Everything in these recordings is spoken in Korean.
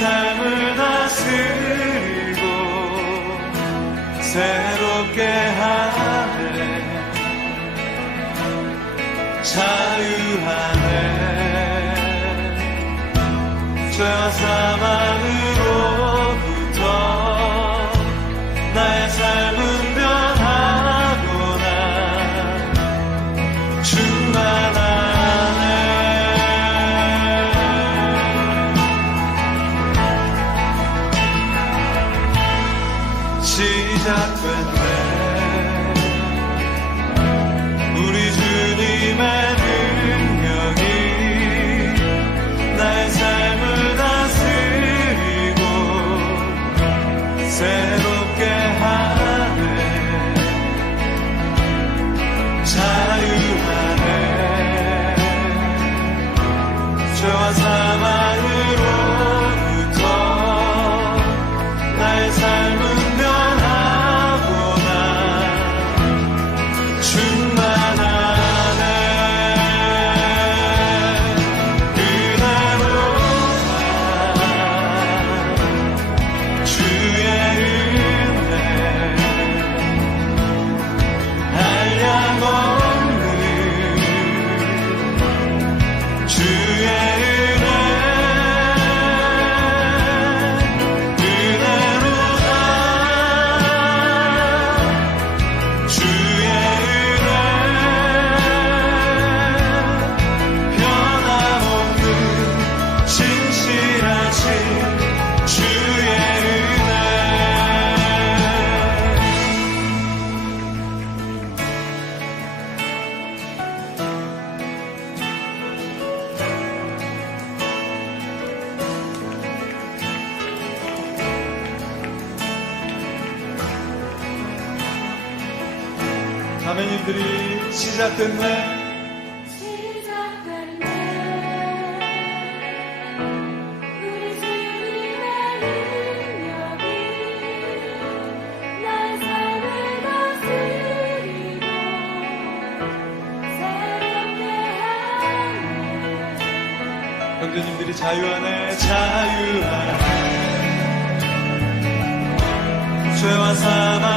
삶을 다스리고 새롭게 하네. 자유하네. 죄와 사망으로부터 나의 삶은 변하구나. 충만하네. 시작됐네. 우리 주님의 능력이 나의 삶을 다스리고 새롭게 하네. 자유하네. 죄와 사망으로부터 나의 삶은 변하구나. 충만하네. 그대로가 주의 은혜 한량 없는 주의 은혜 그대로가 주의 은혜 변함없는 진실하신 주의 은혜. 자매님들이 시작됐네. 시작됐네. 우리 주님의 능력이 나의 삶을 다스리고 새롭게 하네. 형제님들이 자유하네. 자유하네. 죄와 사망으로부터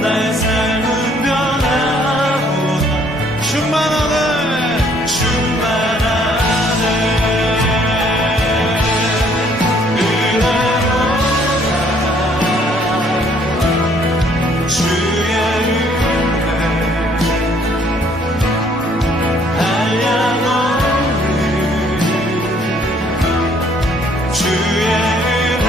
나의 삶은 변하고 충만하네. 충만하네. 그대로가 주의 은혜 한량 없는 주의 은혜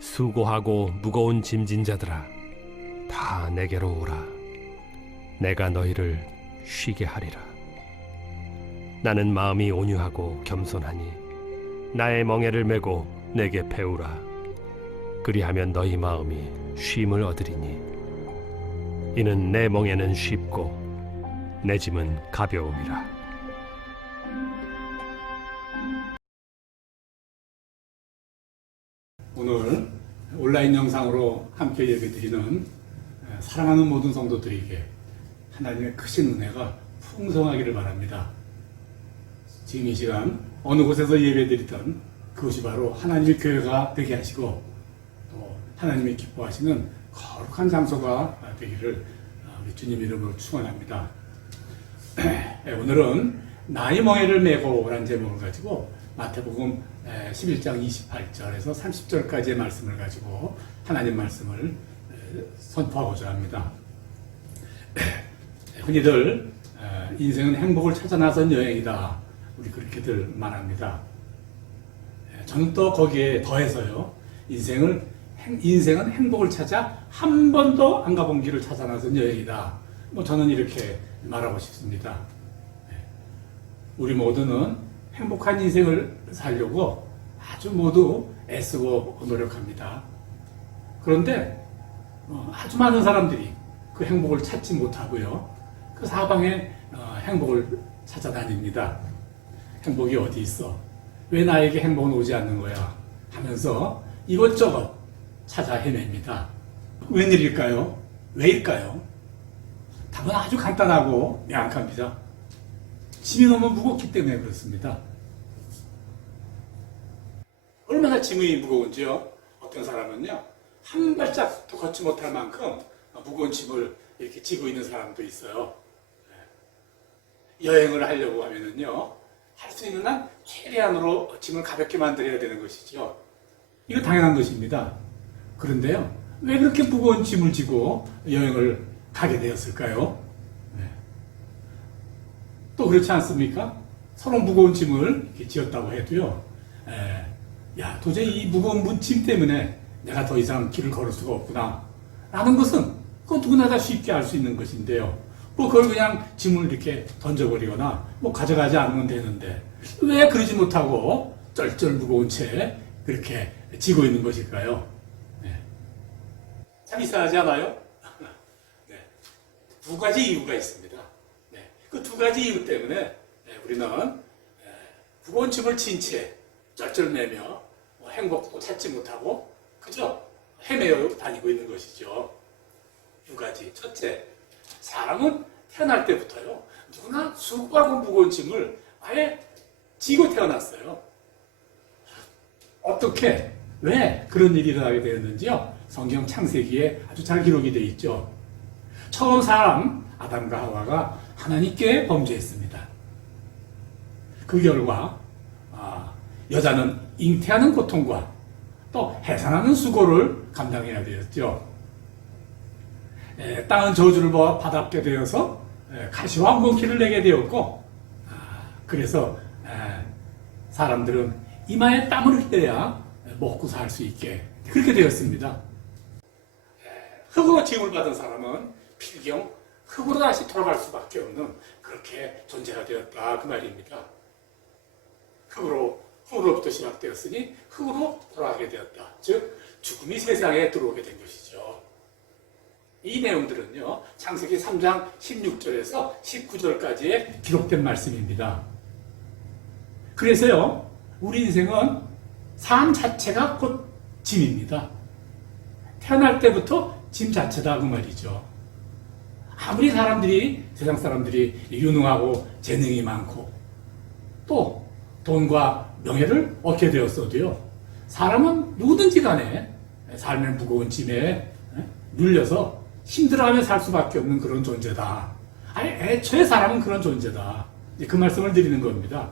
수고하고 무거운 짐진 자들아, 다 내게로 오라. 내가 너희를 쉬게 하리라. 나는 마음이 온유하고 겸손하니 나의 멍에를 메고 내게 배우라. 그리하면 너희 마음이 쉼을 얻으리니 이는 내 멍에는 쉽고 내 짐은 가벼움이라. 오늘 온라인 영상으로 함께 예배드리는 사랑하는 모든 성도들에게 하나님의 크신 은혜가 풍성하기를 바랍니다. 지금 이 시간 어느 곳에서 예배드리던 그것이 바로 하나님의 교회가 되게 하시고 또 하나님이 기뻐하시는 거룩한 장소가 되기를 우리 주님 이름으로 축원합니다. 오늘은 나의 멍에를 메고 라는 제목을 가지고 마태복음 11장 28절에서 30절까지의 말씀을 가지고 하나님 말씀을 선포하고자 합니다. 흔히들 인생은 행복을 찾아 나선 여행이다, 우리 그렇게들 말합니다. 저는 또 거기에 더해서요, 인생은 행복을 찾아 한 번도 안 가본 길을 찾아 나선 여행이다, 저는 이렇게 말하고 싶습니다. 우리 모두는 행복한 인생을 살려고 아주 모두 애쓰고 노력합니다. 그런데 아주 많은 사람들이 그 행복을 찾지 못하고요, 그 사방에 행복을 찾아다닙니다. 행복이 어디 있어? 왜 나에게 행복은 오지 않는 거야? 하면서 이것저것 찾아 헤맵니다. 웬일일까요? 왜일까요? 답은 아주 간단하고 명확합니다. 짐이 너무 무겁기 때문에 그렇습니다. 얼마나 짐이 무거운지요? 어떤 사람은요, 한 발짝도 걷지 못할 만큼 무거운 짐을 이렇게 지고 있는 사람도 있어요. 여행을 하려고 하면은요, 할 수 있는 한 최대한으로 짐을 가볍게 만들어야 되는 것이죠. 이거 당연한 것입니다. 그런데요, 왜 그렇게 무거운 짐을 지고 여행을 가게 되었을까요? 또 그렇지 않습니까? 서로 무거운 짐을 이렇게 지었다고 해도요, 야, 도저히 이 무거운 짐 때문에 내가 더 이상 길을 걸을 수가 없구나 라는 것은 그건 누구나 다 쉽게 알 수 있는 것인데요, 그걸 그냥 짐을 이렇게 던져버리거나 가져가지 않으면 되는데 왜 그러지 못하고 쩔쩔 무거운 채 그렇게 지고 있는 것일까요? 참 이상하지 않아요? 두 가지 이유가 있습니다. 그 두 가지 이유 때문에 우리는 무거운 짐을 진 채 쩔쩔매며 행복도 찾지 못하고 그저 헤매어 다니고 있는 것이죠. 두 가지. 첫째, 사람은 태어날 때부터요, 누구나 수고하고 무거운 짐을 아예 지고 태어났어요. 어떻게, 왜 그런 일이 일어나게 되었는지요, 성경 창세기에 아주 잘 기록이 되어 있죠. 처음 사람 아담과 하와가 하나님께 범죄했습니다. 그 결과 여자는 잉태하는 고통과 또 해산하는 수고를 감당해야 되었죠. 땅은 저주를 받게 되어서 가시와 엉겅퀴를 내게 되었고, 그래서 사람들은 이마에 땀을 흘려야 먹고 살 수 있게 그렇게 되었습니다. 흙으로 지음을 받은 사람은 필경 흙으로 다시 돌아갈 수밖에 없는 그렇게 존재가 되었다, 그 말입니다. 흙으로부터 시작되었으니 흙으로 돌아가게 되었다. 즉 죽음이 세상에 들어오게 된 것이죠. 이 내용들은요, 창세기 3장 16절에서 19절까지의 기록된 말씀입니다. 그래서요, 우리 인생은 삶 자체가 곧 짐입니다. 태어날 때부터 짐 자체다, 그 말이죠. 아무리 세상 사람들이 유능하고 재능이 많고 또 돈과 명예를 얻게 되었어도요, 사람은 누구든지 간에 삶의 무거운 짐에 눌려서 힘들어하며 살 수밖에 없는 그런 존재다. 아니, 애초에 사람은 그런 존재다. 그 말씀을 드리는 겁니다.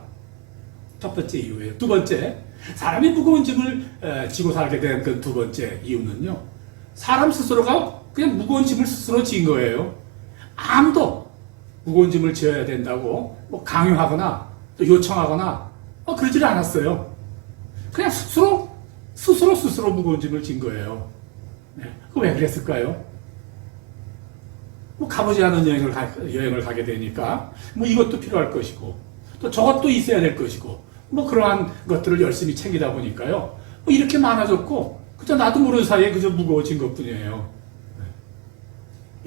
첫 번째 이유예요. 두 번째, 사람이 무거운 짐을 지고 살게 된 그 두 번째 이유는요, 사람 스스로가 그냥 무거운 짐을 스스로 지은 거예요. 아무도 무거운 짐을 지어야 된다고 강요하거나 또 요청하거나 그러질 않았어요. 그냥 스스로 스스로 무거운 짐을 진 거예요. 네. 왜 그랬을까요? 뭐 가보지 않은 여행을 가게 되니까 뭐 이것도 필요할 것이고 또 저것도 있어야 될 것이고 뭐 그러한 것들을 열심히 챙기다 보니까요. 뭐 이렇게 많아졌고 그저 나도 모르는 사이에 그저 무거워진 것뿐이에요. 네.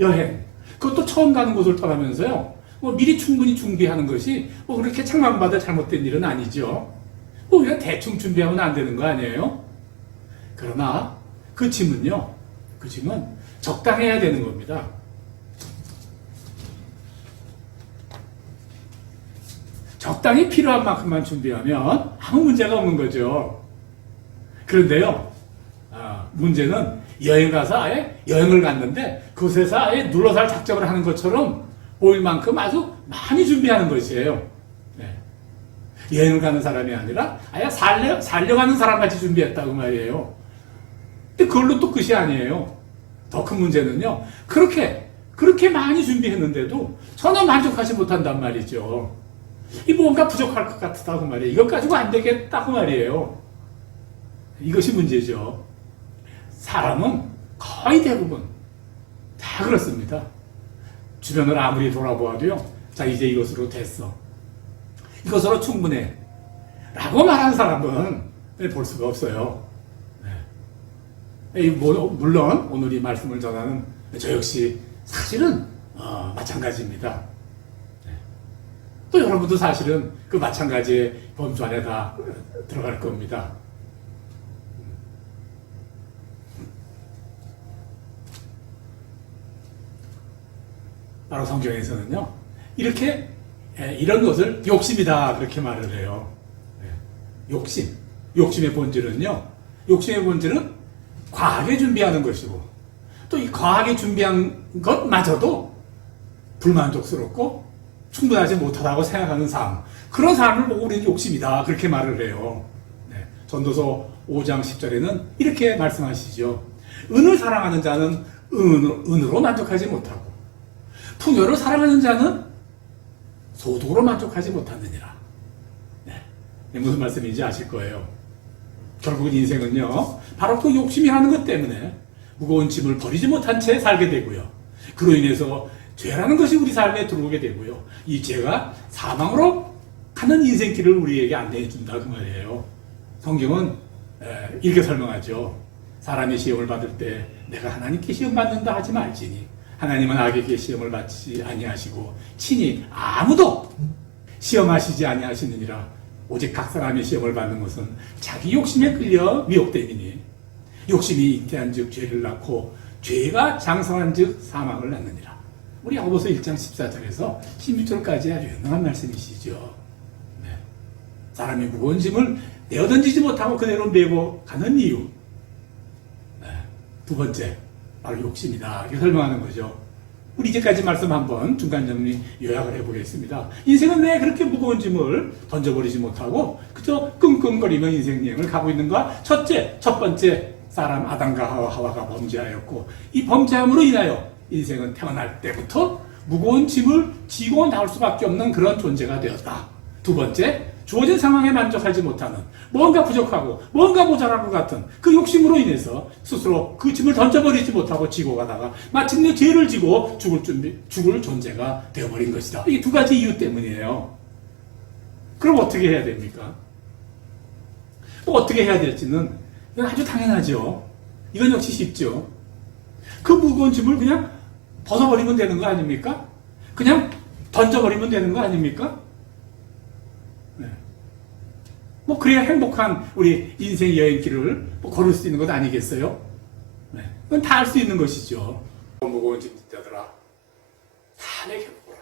여행 그것도 처음 가는 곳을 떠나면서요. 뭐 미리 충분히 준비하는 것이 뭐 그렇게 책망받아 잘못된 일은 아니죠. 뭐 우리가 대충 준비하면 안 되는 거 아니에요? 그러나 그 짐은 적당해야 되는 겁니다. 적당히 필요한 만큼만 준비하면 아무 문제가 없는 거죠. 그런데요, 문제는 여행 가서 아예 여행을 갔는데 그곳에서 아예 눌러살 작정을 하는 것처럼 보일 만큼 아주 많이 준비하는 것이에요. 네. 여행을 가는 사람이 아니라 아예 살려가는 사람같이 준비했다고 말이에요. 근데 그걸로 또 끝이 아니에요. 더 큰 문제는요, 그렇게 많이 준비했는데도 전혀 만족하지 못한단 말이죠. 이 뭔가 부족할 것 같다고 말이에요. 이것 가지고 안 되겠다고 말이에요. 이것이 문제죠. 사람은 거의 대부분 다 그렇습니다. 주변을 아무리 돌아보아도요, 자, 이제 이것으로 됐어. 이것으로 충분해. 라고 말하는 사람은 볼 수가 없어요. 네. 물론 오늘 이 말씀을 전하는 저 역시 사실은 마찬가지입니다. 네. 또 여러분도 사실은 그 마찬가지의 범주 안에 다 들어갈 겁니다. 바로 성경에서는요, 이런 것을 욕심이다 그렇게 말을 해요. 욕심의 본질은 과하게 준비하는 것이고, 또 이 과하게 준비한 것마저도 불만족스럽고 충분하지 못하다고 생각하는 삶, 그런 삶을 보고 우리는 욕심이다 그렇게 말을 해요. 전도서 5장 10절에는 이렇게 말씀하시죠. 은을 사랑하는 자는 은으로 만족하지 못하고 풍요를 사랑하는 자는 소득으로 만족하지 못하느니라. 무슨 말씀인지 아실 거예요. 결국은 인생은요, 바로 그 욕심이 하는 것 때문에 무거운 짐을 버리지 못한 채 살게 되고요. 그로 인해서 죄라는 것이 우리 삶에 들어오게 되고요. 이 죄가 사망으로 가는 인생길을 우리에게 안내해 준다 그 말이에요. 성경은 이렇게 설명하죠. 사람이 시험을 받을 때 내가 하나님께 시험 받는다 하지 말지니 하나님은 악에게 시험을 받지 아니하시고 친히 아무도 시험하시지 아니하시느니라. 오직 각 사람의 시험을 받는 것은 자기 욕심에 끌려 미혹됨이니 욕심이 잉태한 즉 죄를 낳고 죄가 장성한 즉 사망을 낳느니라. 우리 야고보서 1장 14절에서 16절까지 아주 유명한 말씀이시죠. 사람이 무거운 짐을 내어던지지 못하고 그대로 메고 가는 이유, 두 번째 바로 욕심이다 이렇게 설명하는 거죠. 우리 이제까지 말씀 한번 중간 정리 요약을 해보겠습니다. 인생은 왜 그렇게 무거운 짐을 던져버리지 못하고 그저 끙끙거리며 인생 여행을 가고 있는가? 첫 번째 사람 아담과 하와가 범죄하였고 이 범죄함으로 인하여 인생은 태어날 때부터 무거운 짐을 지고 나올 수밖에 없는 그런 존재가 되었다. 두 번째, 주어진 상황에 만족하지 못하는 뭔가 부족하고 뭔가 모자란 것 같은 그 욕심으로 인해서 스스로 그 짐을 던져버리지 못하고 지고 가다가 마침내 죄를 지고 죽을 존재가 되어버린 것이다. 이 두 가지 이유 때문이에요. 그럼 어떻게 해야 됩니까? 어떻게 해야 될지는 이건 아주 당연하죠. 이건 역시 쉽죠. 그 무거운 짐을 그냥 벗어버리면 되는 거 아닙니까? 그냥 던져버리면 되는 거 아닙니까? 뭐 그래야 행복한 우리 인생 여행길을 걸을 수 있는 것 아니겠어요? 그건 다 할 수 있는 것이죠. 무거운 짐자들아, 다 내게 오라.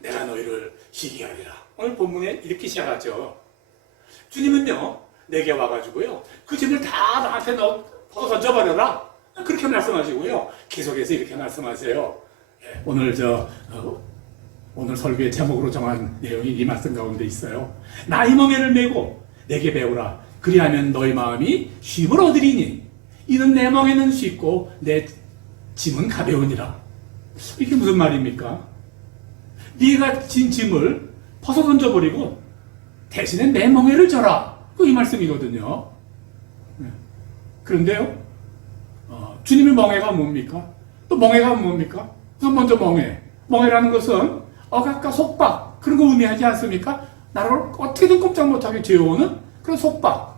내가 너희를 쉬게 하리라. 오늘 본문에 이렇게 시작하죠. 주님은요, 내게 와가지고요, 그 짐을 다 나한테 벗어 던져버려라. 그렇게 말씀하시고요. 계속해서 이렇게 말씀하세요. 오늘 오늘 설교의 제목으로 정한 내용이 이 말씀 가운데 있어요. 나의 멍에를 메고 내게 배우라. 그리하면 너희 마음이 쉼을 얻으리니 이는 내 멍에는 쉽고 내 짐은 가벼우니라. 이게 무슨 말입니까? 네가 진 짐을 벗어 던져버리고 대신에 내 멍에를 져라. 이 말씀이거든요. 그런데요, 주님의 멍에가 뭡니까? 또 멍에가 뭡니까? 우선 먼저 멍에. 멍에라는 것은 억압과 속박, 그런 거 의미하지 않습니까? 나를 어떻게든 꼼짝 못하게 죄어오는 그런 속박,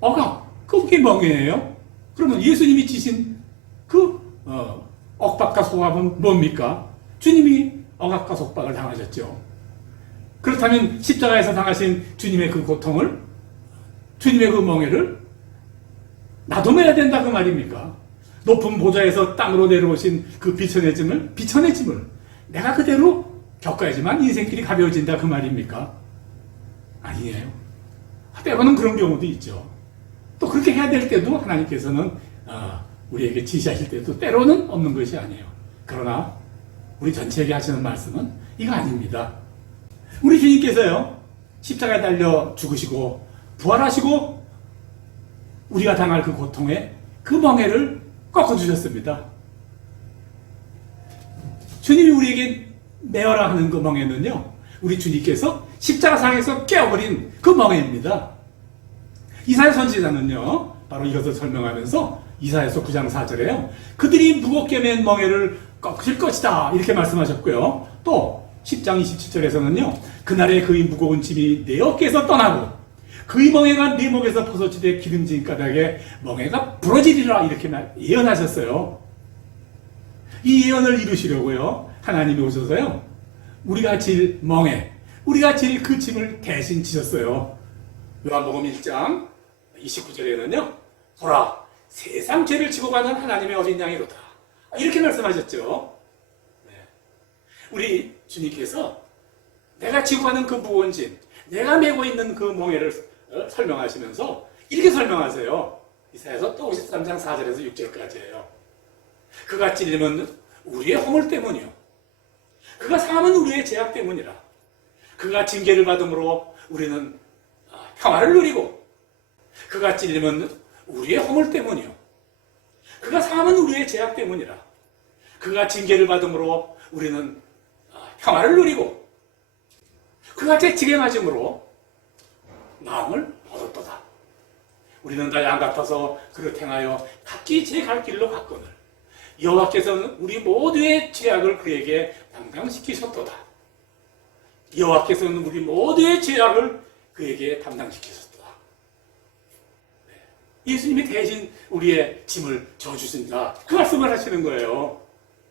억압, 그게 멍에예요. 그러면 예수님이 지신 그 억압과 속압은 뭡니까? 주님이 억압과 속박을 당하셨죠. 그렇다면 십자가에서 당하신 주님의 그 고통을, 주님의 그 멍에를 나도 매야 된다 그 말입니까? 높은 보좌에서 땅으로 내려오신 그 비천의 짐을 내가 그대로 겪어야지만 인생길이 가벼워진다 그 말입니까? 아니에요. 때로는 그런 경우도 있죠. 또 그렇게 해야 될 때도 하나님께서는 우리에게 지시하실 때도 때로는 없는 것이 아니에요. 그러나 우리 전체에게 하시는 말씀은 이거 아닙니다. 우리 주님께서요, 십자가에 달려 죽으시고 부활하시고 우리가 당할 그 고통에 그 멍에를 꺾어주셨습니다. 주님이 우리에게 내어라 하는 그 멍에는요, 우리 주님께서 십자가상에서 깨어버린 그 멍에입니다. 이사야 선지자는요, 바로 이것을 설명하면서 이사야서 9장 4절에요. 그들이 무겁게 맨 멍에를 꺾으실 것이다 이렇게 말씀하셨고요. 또 10장 27절에서는요. 그날에 그의 무거운 짐이 내 어깨에서 떠나고 그의 멍에가 네 목에서 벗어지되 기름진 까닭에 멍에가 부러지리라 이렇게 예언하셨어요. 이 예언을 이루시려고요. 하나님이 오셔서요. 우리가 질 멍에, 우리가 질 그 짐을 대신 지셨어요. 요한복음 1장 29절에는요. 보라, 세상 죄를 지고 가는 하나님의 어린 양이로다. 이렇게 말씀하셨죠. 네. 우리 주님께서 내가 지고 가는 그 무거운 짐, 내가 메고 있는 그 멍에를 설명하시면서 이렇게 설명하세요. 이사야서 또 53장 4절에서 6절까지예요. 그가 찔림은 우리의 허물 때문이요. 그가 상함은 우리의 죄악 때문이라. 그가 징계를 받음으로 우리는 평화를 누리고 그가 찔림은 우리의 허물 때문이요. 그가 상함은 우리의 죄악 때문이라. 그가 징계를 받음으로 우리는 평화를 누리고 그가 채찍에 맞음으로 마음을 얻었도다. 우리는 다 양 같아서 그를 행하여 각기 제 갈 길로 갔거늘 여호와께서는 우리 모두의 죄악을 그에게 담당시키셨도다. 여호와께서는 우리 모두의 죄악을 그에게 담당시키셨도다. 네. 예수님이 대신 우리의 짐을 져주신다. 그 말씀을 하시는 거예요.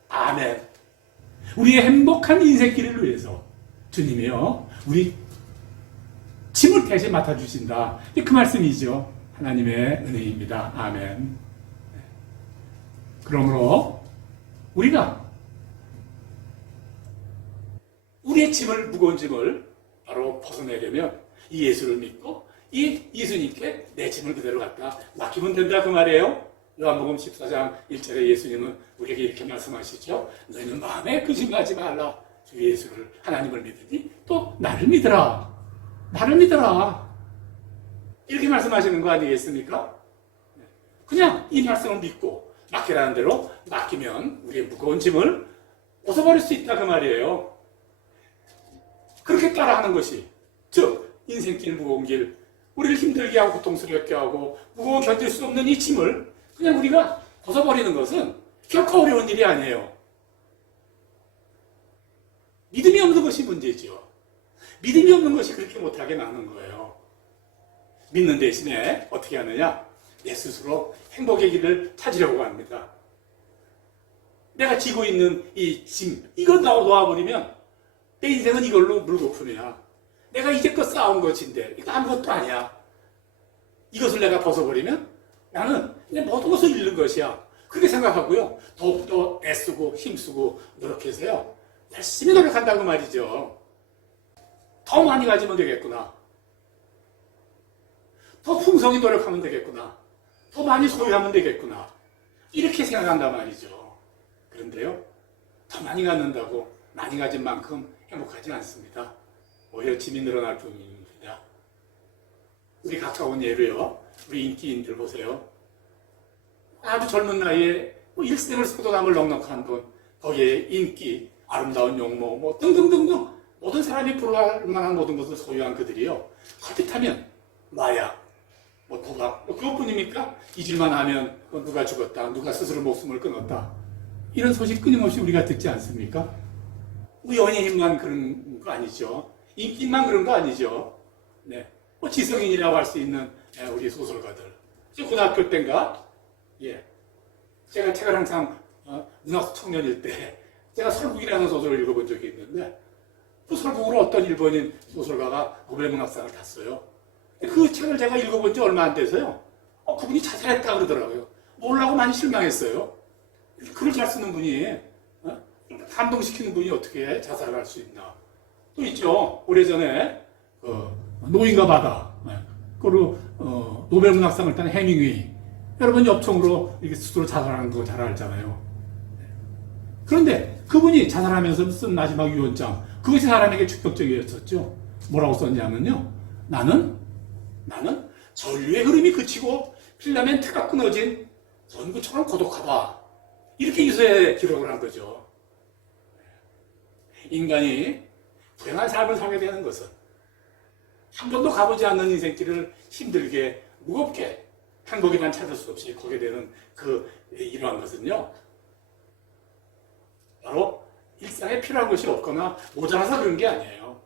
아멘. 우리의 행복한 인생길을 위해서 주님이요, 우리 짐을 대신 맡아주신다. 그 말씀이죠. 하나님의 은혜입니다. 아멘. 그러므로 우리가 우리의 짐을, 무거운 짐을 바로 벗어내려면 이 예수를 믿고 이 예수님께 내 짐을 그대로 갖다 맡기면 된다 그 말이에요. 요한복음 14장 1절에 예수님은 우리에게 이렇게 말씀하시죠. 너희는 마음에 근심하지 말라. 주 예수를, 하나님을 믿으니 또 나를 믿으라. 나를 믿으라. 이렇게 말씀하시는 거 아니겠습니까? 그냥 이 말씀을 믿고 맡기라는 대로 맡기면 우리의 무거운 짐을 벗어버릴 수 있다 그 말이에요. 그렇게 따라하는 것이, 즉 인생길, 무거운 길, 우리를 힘들게 하고 고통스럽게 하고 무거워 견딜 수 없는 이 짐을 그냥 우리가 벗어버리는 것은 결코 어려운 일이 아니에요. 믿음이 없는 것이 문제죠. 믿음이 없는 것이 그렇게 못하게 막는 거예요. 믿는 대신에 어떻게 하느냐? 내 스스로 행복의 길을 찾으려고 합니다. 내가 지고 있는 이 짐, 이거 놓아버리면 내 인생은 이걸로 물거품이야. 내가 이제껏 쌓은 것인데 이거 아무것도 아니야. 이것을 내가 벗어버리면 나는 그냥 모든 것을 잃는 것이야. 그렇게 생각하고요. 더욱더 애쓰고 힘쓰고 노력해서요. 열심히 노력한다고 말이죠. 더 많이 가지면 되겠구나. 더 풍성히 노력하면 되겠구나. 더 많이 소유하면 되겠구나. 이렇게 생각한단 말이죠. 그런데요. 더 많이 갖는다고 많이 가진 만큼 행복하지 않습니다. 오히려 짐이 늘어날 뿐입니다. 우리 가까운 예로요. 우리 인기인들 보세요. 아주 젊은 나이에 일생을 쏟아담을 넉넉한 분, 거기에 인기, 아름다운 용모, 뭐 등등등등 모든 사람이 부러워할 만한 모든 것을 소유한 그들이요. 허짓하면 마약, 뭐 구박, 그것뿐입니까? 잊을만 하면 누가 죽었다, 누가 스스로 목숨을 끊었다, 이런 소식 끊임없이 우리가 듣지 않습니까? 우리 연예인만 그런 거 아니죠. 인기만 그런 거 아니죠. 네. 뭐 지성인이라고 할 수 있는 우리 소설가들. 고등학교 때인가? 예. 제가 책을 항상 문학 청년일 때 제가 설국이라는 소설을 읽어본 적이 있는데 그 설국으로 어떤 일본인 소설가가 노벨문학상을 탔어요. 그 책을 제가 읽어본 지 얼마 안 돼서요. 그분이 자살했다 그러더라고요. 몰라고 많이 실망했어요. 글을 잘 쓰는 분이 감동시키는 분이 어떻게 자살을 할 수 있나. 또 있죠. 오래전에 노인과 바다. 그리고 노벨문학상을 탄 해밍웨이. 여러분 엽총으로 이렇게 스스로 자살하는 거 잘 알잖아요. 그런데 그분이 자살하면서 쓴 마지막 유언장, 그것이 사람에게 충격적이었었죠. 뭐라고 썼냐면요. 나는 전류의 흐름이 그치고 필라멘트가 끊어진 전구처럼 고독하다. 이렇게 이서에 기록을 한 거죠. 인간이 불행한 삶을 살게 되는 것은 한 번도 가보지 않는 인생길을 힘들게 무겁게 행복이란 찾을 수 없이 거게 되는 이러한 것은요. 바로 일상에 필요한 것이 없거나 모자라서 그런 게 아니에요.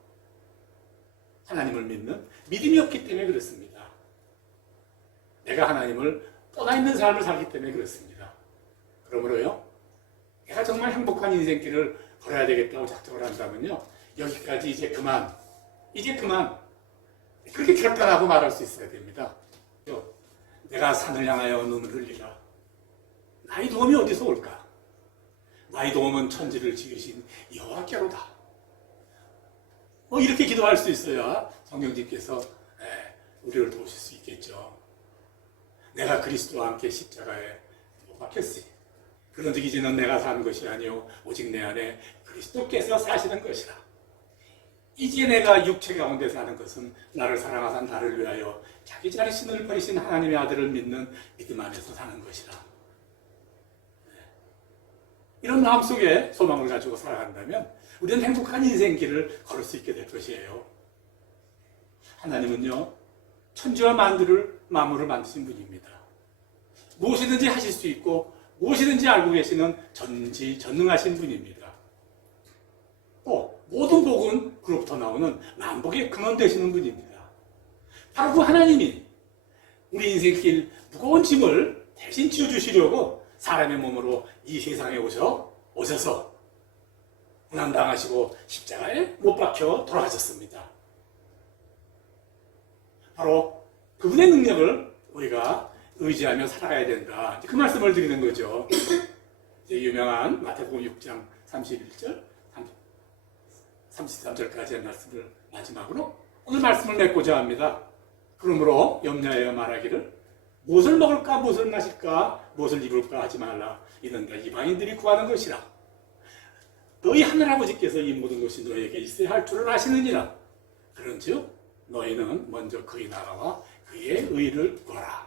하나님을 믿는 믿음이 없기 때문에 그렇습니다. 내가 하나님을 떠나 있는 삶을 살기 때문에 그렇습니다. 그러므로요. 내가 정말 행복한 인생길을 걸어야 되겠다고 작정을 한다면요. 여기까지 이제 그만 그렇게 결단하고 말할 수 있어야 됩니다. 내가 산을 향하여 눈을 흘리라. 나의 도움이 어디서 올까? 나의 도움은 천지를 지으신 여호와께로다. 이렇게 기도할 수 있어야 성경님께서 우리를 도우실 수 있겠죠. 내가 그리스도와 함께 십자가에 못 박혔으니 그런즉 이제는 내가 사는 것이 아니요 오직 내 안에 그리스도께서 사시는 것이라. 이제 내가 육체 가운데 사는 것은 나를 사랑하사 나를 위하여 자기 자신을 버리신 하나님의 아들을 믿는 믿음 안에서 사는 것이라. 이런 마음속에 소망을 가지고 살아간다면 우리는 행복한 인생길을 걸을 수 있게 될 것이에요. 하나님은요, 천지와 만물을 만드신 분입니다. 무엇이든지 하실 수 있고 무엇이든지 알고 계시는 전지전능하신 분입니다. 또 모든 복은 그로부터 나오는 만복의 근원 되시는 분입니다. 바로 그 하나님이 우리 인생길 무거운 짐을 대신 지어주시려고 사람의 몸으로 이 세상에 오셔서 고난당하시고 십자가에 못 박혀 돌아가셨습니다. 바로 그분의 능력을 우리가 의지하며 살아가야 된다. 그 말씀을 드리는 거죠. 이제 유명한 마태복음 6장 31절, 33절까지의 말씀을 마지막으로 오늘 말씀을 맺고자 합니다. 그러므로 염려하여 말하기를 무엇을 먹을까, 무엇을 마실까, 무엇을 입을까 하지 말라. 이는 다 이방인들이 구하는 것이라. 너희 하늘아버지께서 이 모든 것이 너희에게 있어야 할 줄을 아시느니라. 그런즉 너희는 먼저 그의 나라와 그의 의를 구하라.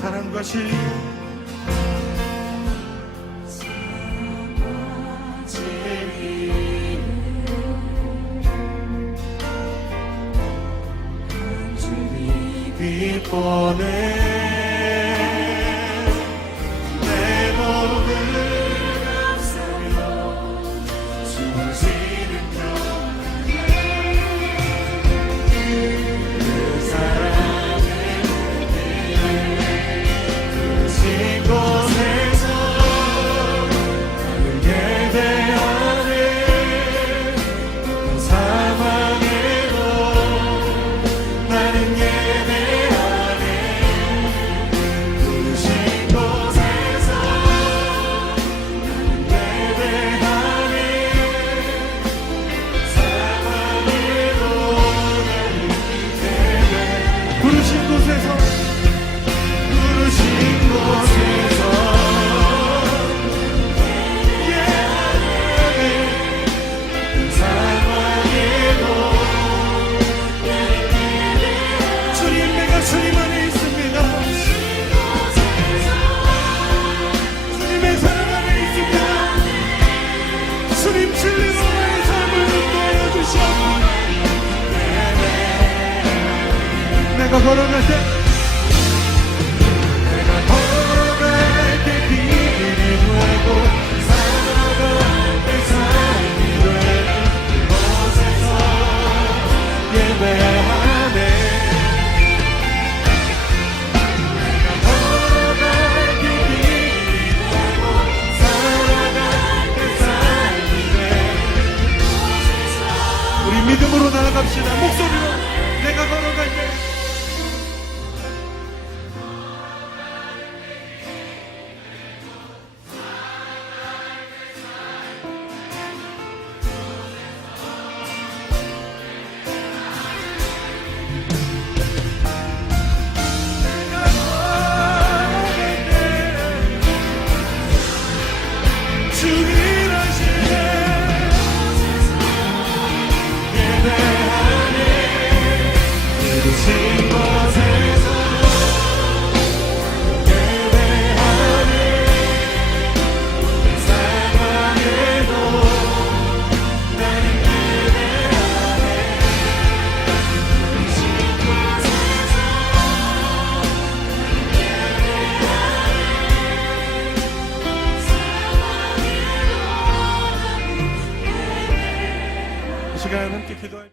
사랑과 진리 빛보내 내 몸을 감싸며 숨쉬는 그 사랑의 그신 곳에서 나를 예배하네 그 사망에도 나는 예배하네 그신 곳에서 나는 예배하네 사망에도 나는 예배 부르신 곳에서 부르신 곳에서 예배하네 그 사망에도 주님 내가 주님 안에 있습니다 주님의 사랑 안에 있습니다 주님 진리로 나의 삶을 인도하여 주시옵소서 내가 걸어갈 때 내가 걸어갈 때 길이 되고 살아갈 때 삶이 되는 그곳에서 예배하네 내가 걸어갈 때 길이 되고 살아갈 때 삶이 되는 그곳에서 우리 믿음으로 나아갑시다 목소리로 내가 걸어갈 때 시간 함께 기도할